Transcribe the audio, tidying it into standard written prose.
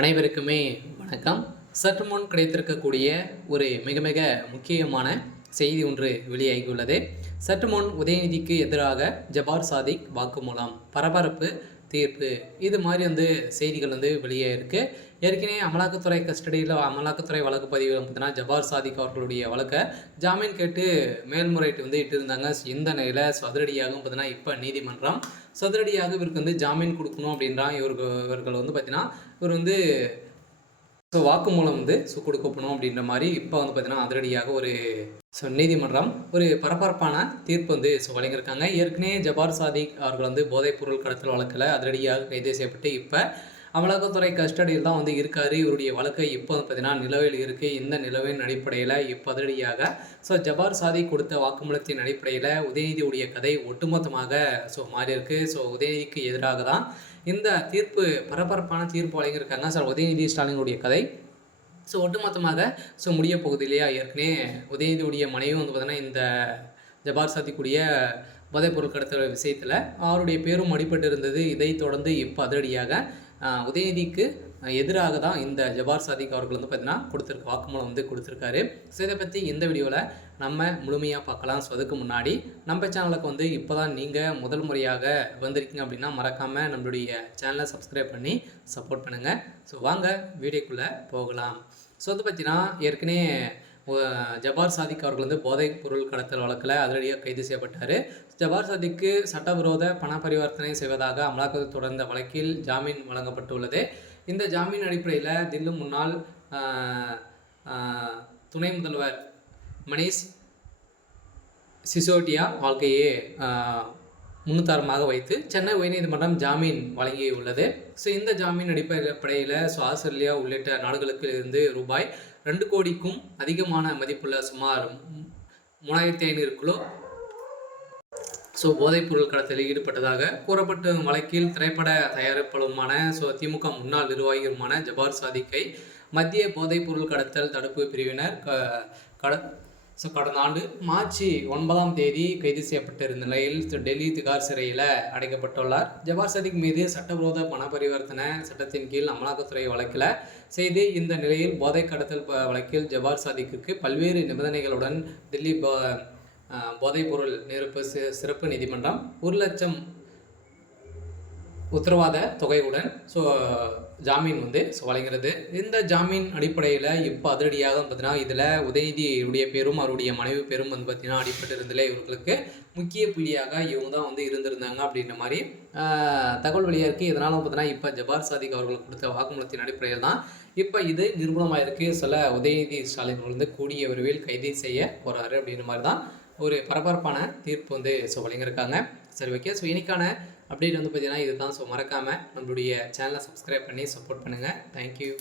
அனைவருக்குமே வணக்கம். சற்று முன் கிடைத்திருக்கக்கூடிய ஒரு மிக மிக முக்கியமான செய்தி ஒன்று வெளியாகியுள்ளது. சற்று முன் உதயநிதிக்கு எதிராக ஜபார் சாதிக் வாக்குமூலம், பரபரப்பு தீர்ப்பு, இது மாதிரி செய்திகள் வெளியே இருக்குது. ஏற்கனவே அமலாக்கத்துறை கஸ்டடியில் அமலாக்கத்துறை வழக்கு பதிவு பார்த்தீங்கன்னா ஜபார் சாதிக் அவர்களுடைய வழக்கை ஜாமீன் கேட்டு மேல்முறையீட்டு இட்டிருந்தாங்க. இந்த நிலையில் அதிரடியாகவும் பார்த்தீங்கன்னா இப்போ நீதிமன்றம் சதுரடியாக இவருக்கு ஜாமீன் கொடுக்கணும் அப்படின்றான். இவர்கள் பார்த்தீங்கன்னா இவர் வாக்குமூலம் கொடுக்கப்படும் அப்படின்ற மாதிரி இப்போ பார்த்தீங்கன்னா அதிரடியாக ஒரு நீதிமன்றம் ஒரு பரபரப்பான தீர்ப்பு வழங்கியிருக்காங்க. ஏற்கனவே ஜபார் சாதிக் அவர்கள் போதைப் பொருள் கடத்தல் வழக்கில் அதிரடியாக கைது செய்யப்பட்டு இப்போ அமலாக்கத்துறை கஸ்டடியில் தான் இருக்காரு. இவருடைய வழக்கை இப்போ பார்த்தீங்கன்னா நிலவில் இருக்குது. இந்த நிலவின் அடிப்படையில் இப்போ அதிரடியாக ஜபார் சாதிக் கொடுத்த வாக்குமூலத்தின் அடிப்படையில் உதயநிதியுடைய கதை ஒட்டுமொத்தமாக மாறி இருக்கு. உதயநிதிக்கு எதிராக தான் இந்த தீர்ப்பு, பரபரப்பான தீர்ப்பு வழங்கியிருக்காங்க. உதயநிதி ஸ்டாலினுடைய கதை ஒட்டுமொத்தமாக முடிய போகுது இல்லையா. ஏற்கனவே உதயநிதியுடைய மனைவி பார்த்தீங்கன்னா இந்த ஜபார் சாதிக்குடைய போதைப் பொருள் கடத்தல் விஷயத்தில் அவருடைய பேரும் அடிபட்டு இருந்தது. இதை தொடர்ந்து இப்போ அதிரடியாக உதயநிதிக்கு எதிராக தான் இந்த ஜபார் சாதிக் அவர்கள் பார்த்தீங்கன்னா வாக்குமூலம் கொடுத்துருக்காரு. இதை பற்றி இந்த வீடியோவில் நம்ம முழுமையாக பார்க்கலாம். அதுக்கு முன்னாடி நம்ம சேனலுக்கு இப்போ தான் நீங்கள் முதல் முறையாக வந்திருக்கீங்க அப்படின்னா மறக்காமல் நம்மளுடைய சேனலை சப்ஸ்கிரைப் பண்ணி சப்போர்ட் பண்ணுங்கள். வாங்க வீடியோக்குள்ளே போகலாம். பார்த்தீங்கன்னா ஏற்கனவே ஜபார் சாதிக் அவர்கள் போதைப் பொருள் கடத்தல் வழக்கில் அதிரடியாக கைது செய்யப்பட்டார். ஜபார் சாதிக்கு சட்டவிரோத பண பரிவர்த்தனை செய்வதாக அமலாக்கத்துறை தொடர்ந்த வழக்கில் ஜாமீன் வழங்கப்பட்டுள்ளது. இந்த ஜாமீன் அடிப்படையில் தில்லி முன்னாள் துணை முதல்வர் மணீஷ் சிசோடியா வாழ்க்கையை முன்னுதாரணமாக வைத்து சென்னை உயர்நீதிமன்றம் ஜாமீன் வழங்கியுள்ளது. இந்த ஜாமீன் அடிப்படையில் ஆஸ்திரேலியா உள்ளிட்ட நாடுகளுக்கு இருந்து ரூபாய் 2 கோடிக்கும் அதிகமான மதிப்புள்ள சுமார் 3500 கிலோ போதைப்பொருள் கடத்தலில் ஈடுபட்டதாக கூறப்பட்ட வழக்கில் திரைப்பட தயாரிப்பாளருமான திமுக முன்னாள் நிர்வாகியுமான ஜபார் சாதிக்கை மத்திய போதைப்பொருள் கடத்தல் தடுப்பு பிரிவினர் கடந்த ஆண்டு மார்ச் 9ஆம் தேதி கைது செய்யப்பட்டிருந்த நிலையில் டெல்லி திகார் சிறையில் அடைக்கப்பட்டுள்ளார். ஜபார் சாதிக் மீது சட்டவிரோத பண பரிவர்த்தனை சட்டத்தின் கீழ் அமலாக்கத்துறை வழக்கில் செய்து இந்த நிலையில் போதை கடத்தல் வழக்கில் ஜபார் சாதிக்கு பல்வேறு நிபந்தனைகளுடன் டெல்லி போதைப்பொருள் நெருப்பு சிறப்பு நீதிமன்றம் 1 லட்சம் உத்தரவாத தொகையுடன் ஜாமீன் வழங்குகிறது. இந்த ஜாமீன் அடிப்படையில் இப்போ அதிரடியாக பார்த்தீங்கன்னா இதில் உதயநிதியுடைய பேரும் அவருடைய மனைவி பேரும் பார்த்தீங்கன்னா அடிப்பட்டு இருந்ததில் இவர்களுக்கு முக்கிய புள்ளியாக இவங்க தான் இருந்திருந்தாங்க அப்படின்ற மாதிரி தகவல் வெளியாக இருக்குது. இதனால் பார்த்தீங்கன்னா இப்போ ஜபார் சாதிக் அவர்கள் கொடுத்த வாக்குமூலத்தின் அடிப்படையில் தான் இப்போ இது நிரூபணமாக இருக்குது. உதயநிதி ஸ்டாலின் கூடிய விரைவில் கைது செய்ய போகிறாரு அப்படின்ற மாதிரி தான் ஒரு பரபரப்பான தீர்ப்பு வழங்கியிருக்காங்க. சரி, ஓகே. இன்னைக்கான அப்டேட் பார்த்தீங்கன்னா இதுதான். மறக்காமல் நம்மளுடைய சேனலை சப்ஸ்கிரைப் பண்ணி சப்போர்ட் பண்ணுங்கள். தேங்க்யூ.